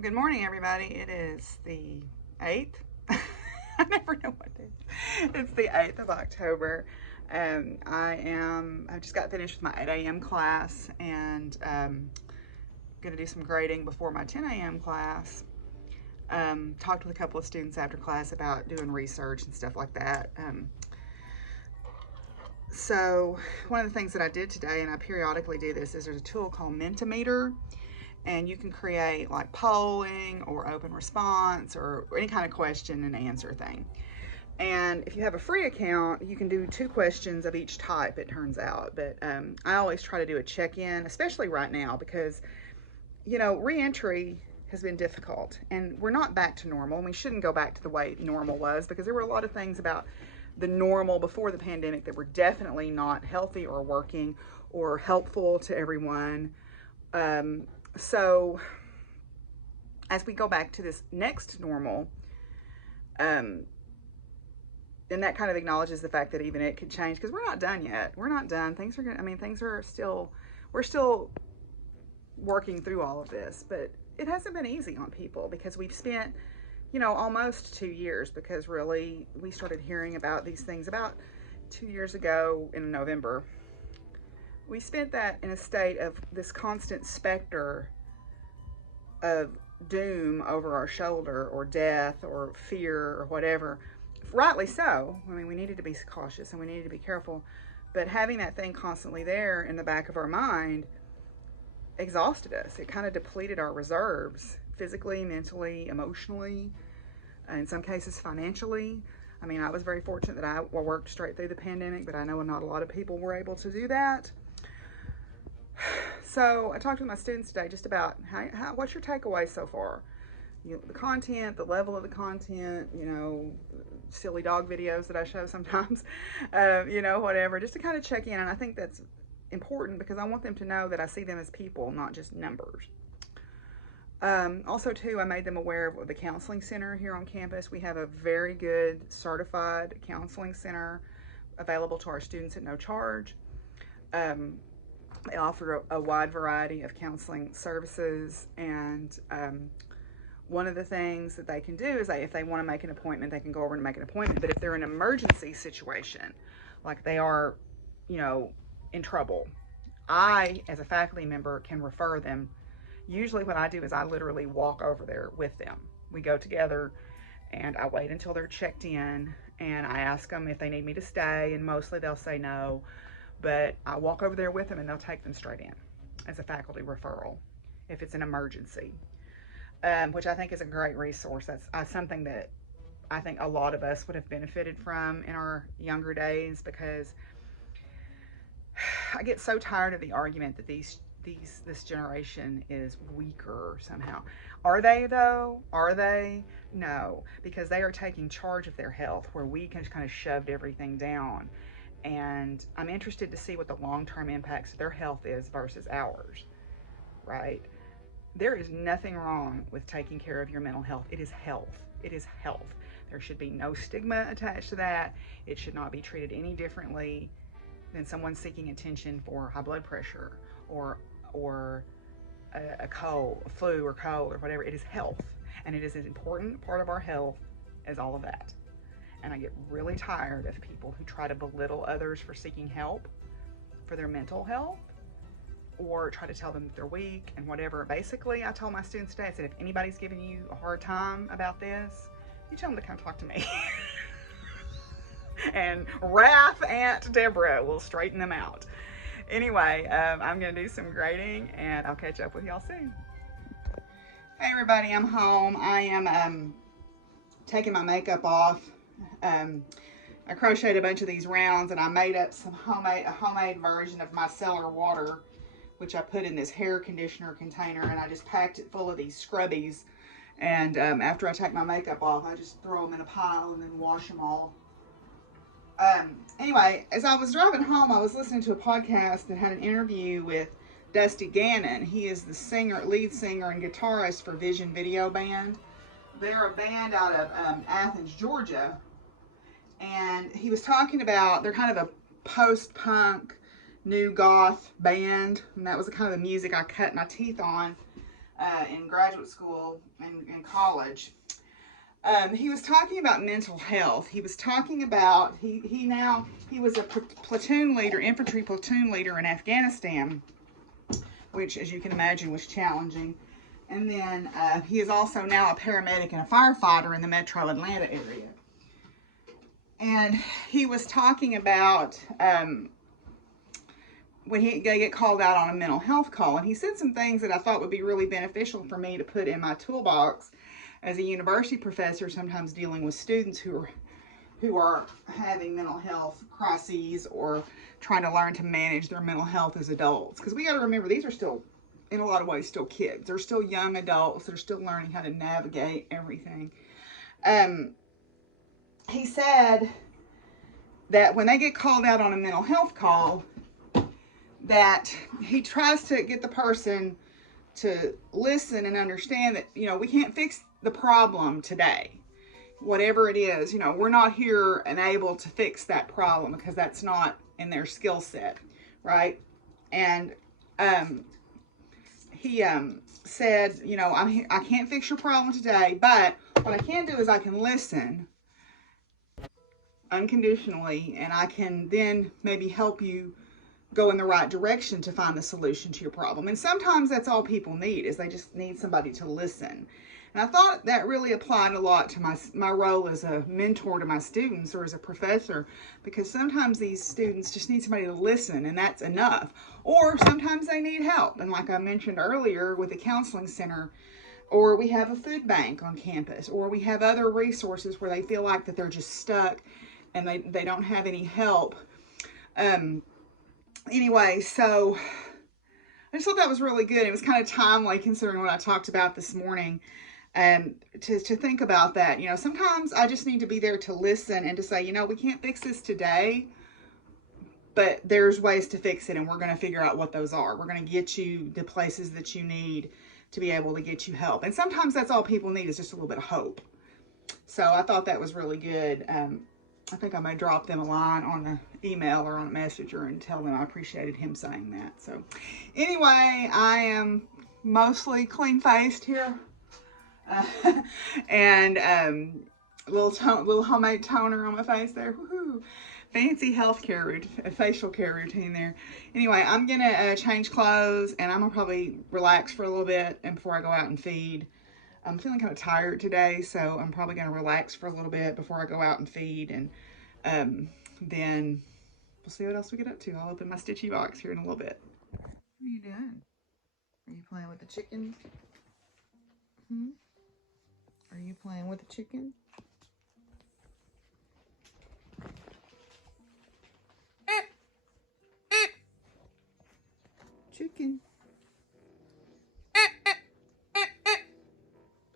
Well, good morning, everybody. It is the 8th. I never know what it is. It's the 8th of October. I just got finished with my 8 a.m. class and going to do some grading before my 10 a.m. class. Talked with a couple of students after class about doing research and stuff like that. So one of the things that I did today, and I periodically do this, is there's a tool called Mentimeter. And you can create like polling or open response or any kind of question and answer thing. And if you have a free account, you can do 2 questions of each type, it turns out. But I always try to do a check-in, especially right now, because, you know, re-entry has been difficult and we're not back to normal. We shouldn't go back to the way normal was, because there were a lot of things about the normal before the pandemic that were definitely not healthy or working or helpful to everyone. So as we go back to this next normal, then that kind of acknowledges the fact that even it could change, because we're not done yet. We're not done. Things are gonna, things are still, we're still working through all of this, but it hasn't been easy on people because we've spent, you know, almost 2 years, because really we started hearing about these things about 2 years ago in November. We spent that in a state of this constant specter of doom over our shoulder, or death or fear or whatever. Rightly so. I mean, we needed to be cautious and we needed to be careful, but having that thing constantly there in the back of our mind exhausted us. It kind of depleted our reserves, physically, mentally, emotionally, in some cases financially. I mean, I was very fortunate that I worked straight through the pandemic, but I know not a lot of people were able to do that. So I talked with my students today just about what's your takeaway so far? You know, the content, the level of the content, you know, silly dog videos that I show sometimes, you know, whatever, just to kind of check in. And I think that's important because I want them to know that I see them as people, not just numbers. Also, too, I made them aware of the counseling center here on campus. We have a very good certified counseling center available to our students at no charge. They offer a wide variety of counseling services, and one of the things that they can do is if they want to make an appointment, they can go over and make an appointment. But if they're in an emergency situation, like they are, you know, in trouble, I, as a faculty member, can refer them. Usually what I do is I literally walk over there with them. We go together and I wait until they're checked in and I ask them if they need me to stay, and mostly they'll say no. But I walk over there with them and they'll take them straight in as a faculty referral if it's an emergency, which I think is a great resource. That's something that I think a lot of us would have benefited from in our younger days, because I get so tired of the argument that this generation is weaker somehow. Are they though? Are they? No, because they are taking charge of their health where we can kind of shoved everything down. And I'm interested to see what the long-term impacts of their health is versus ours, right? There is nothing wrong with taking care of your mental health. It is health. It is health. There should be no stigma attached to that. It should not be treated any differently than someone seeking attention for high blood pressure or a cold, a flu or cold or whatever. It is health, and it is an important part of our health as all of that. And I get really tired of people who try to belittle others for seeking help for their mental health, or try to tell them that they're weak and whatever. Basically, I told my students today, I said, if anybody's giving you a hard time about this, you tell them to come talk to me. And Wrath Aunt Deborah will straighten them out. Anyway, I'm going to do some grading and I'll catch up with y'all soon. Hey everybody, I'm home. I am taking my makeup off. I crocheted a bunch of these rounds and I made up a homemade version of micellar water, which I put in this hair conditioner container, and I just packed it full of these scrubbies. And after I take my makeup off, I just throw them in a pile and then wash them all. Anyway, as I was driving home, I was listening to a podcast that had an interview with Dusty Gannon. He is the lead singer and guitarist for Vision Video Band. They're a band out of Athens, Georgia. And he was talking about, they're kind of a post-punk, new goth band. And that was the kind of the music I cut my teeth on in graduate school and college. He was talking about mental health. He was talking about, he was a platoon leader, infantry platoon leader in Afghanistan, which, as you can imagine, was challenging. And then he is also now a paramedic and a firefighter in the metro Atlanta area. And he was talking about when they get called out on a mental health call. And he said some things that I thought would be really beneficial for me to put in my toolbox as a university professor, sometimes dealing with students who are having mental health crises or trying to learn to manage their mental health as adults. Because we got to remember, these are still, in a lot of ways, still kids. They're still young adults. They're still learning how to navigate everything. He said that when they get called out on a mental health call, that he tries to get the person to listen and understand that, you know, we can't fix the problem today. Whatever it is, you know, we're not here and able to fix that problem because that's not in their skill set, right? And he said, you know, I can't fix your problem today, but what I can do is I can listen unconditionally, and I can then maybe help you go in the right direction to find the solution to your problem. And sometimes that's all people need, is they just need somebody to listen. And I thought that really applied a lot to my role as a mentor to my students or as a professor, because sometimes these students just need somebody to listen, and that's enough. Or sometimes they need help. And like I mentioned earlier with the counseling center, or we have a food bank on campus, or we have other resources where they feel like that they're just stuck and they don't have any help. Anyway, so I just thought that was really good. It was kind of timely considering what I talked about this morning. To think about that. You know, sometimes I just need to be there to listen and to say, you know, we can't fix this today, but there's ways to fix it, and we're going to figure out what those are. We're going to get you the places that you need to be able to get you help. And sometimes that's all people need, is just a little bit of hope. So I thought that was really good. I think I may drop them a line on the email or on a messenger and tell them I appreciated him saying that. So anyway, I am mostly clean-faced here. And little homemade toner on my face there. Woohoo! Fancy facial care routine there. Anyway, I'm gonna change clothes, and I'm gonna probably relax for a little bit and before I go out and feed. I'm feeling kind of tired today, so I'm probably gonna relax for a little bit before I go out and feed, and then we'll see what else we get up to. I'll open my Stitchy Box here in a little bit. What are you doing? Are you playing with the chicken? Are you playing with the chicken? Chicken.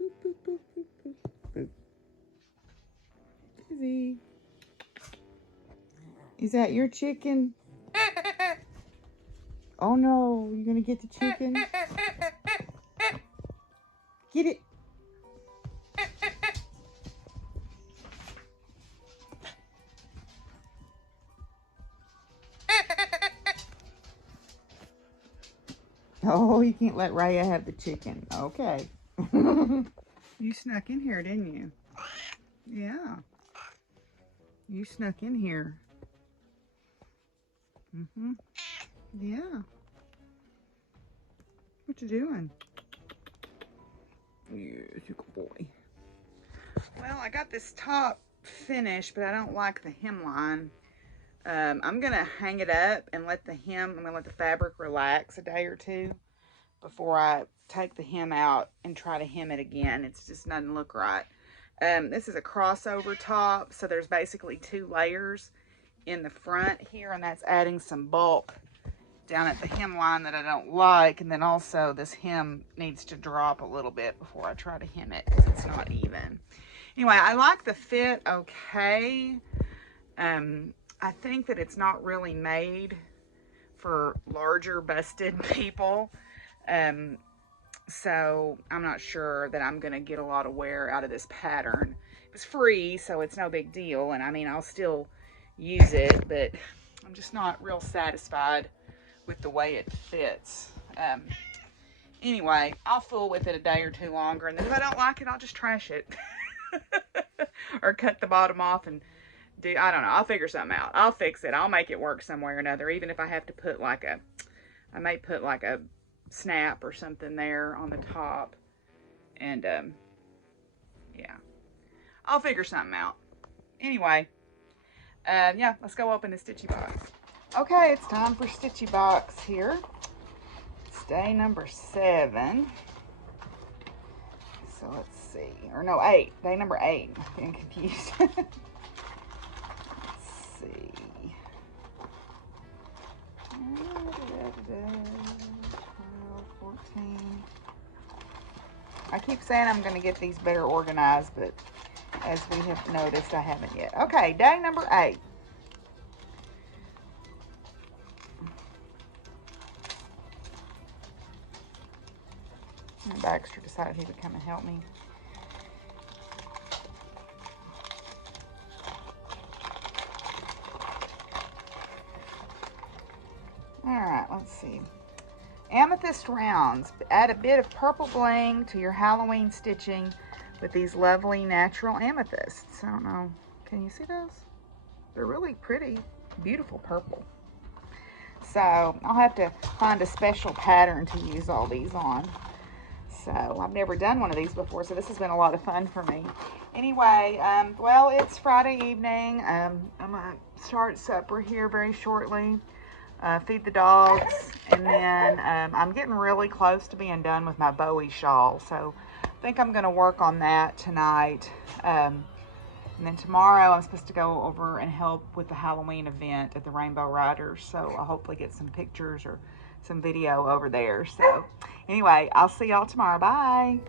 Boop, boop, boop, boop, boop, boop. Izzy. Is that your chicken? Oh no, you're gonna get the chicken? Get it. Oh, you can't let Raya have the chicken. Okay. You snuck in here, didn't you? Yeah. You snuck in here. Yeah. What you doing? Yes, you good boy. Well, I got this top finished, but I don't like the hemline. I'm gonna hang it up and let I'm gonna let the fabric relax a day or two before I take the hem out and try to hem it again. It's just doesn't look right. This is a crossover top, so there's basically 2 layers in the front here, and that's adding some bulk down at the hemline that I don't like. And then also this hem needs to drop a little bit before I try to hem it because it's not even. Anyway, I like the fit okay. I think that it's not really made for larger busted people. So I'm not sure that I'm gonna get a lot of wear out of this pattern. It was free, so it's no big deal, and I mean, I'll still use it, but I'm just not real satisfied with the way it fits. Anyway, I'll fool with it a day or two longer, and then if I don't like it, I'll just trash it. Or cut the bottom off and do, I don't know, I'll figure something out. I'll fix it. I'll make it work some way or another, even if I have to put like a, I may put like a snap or something there on the top. And, yeah. I'll figure something out. Anyway, yeah, let's go open the Stitchy Box. Okay, it's time for Stitchy Box here. It's day number 7. So let's see. Or no, 8. Day number 8. I'm getting confused. Let's see. 12, 14. I keep saying I'm going to get these better organized, but as we have noticed, I haven't yet. Okay, day number 8. Baxter decided he would come and help me. Alright, let's see. Amethyst rounds. Add a bit of purple bling to your Halloween stitching with these lovely natural amethysts. I don't know. Can you see those? They're really pretty, beautiful purple. So I'll have to find a special pattern to use all these on. So I've never done one of these before, so this has been a lot of fun for me. Anyway, well, it's Friday evening. I'm going to start supper here very shortly. Feed the dogs, and then I'm getting really close to being done with my Bowie shawl, so I think I'm going to work on that tonight. And then tomorrow I'm supposed to go over and help with the Halloween event at the Rainbow Riders, so I'll hopefully get some pictures or some video over there. So anyway, I'll see y'all tomorrow. Bye.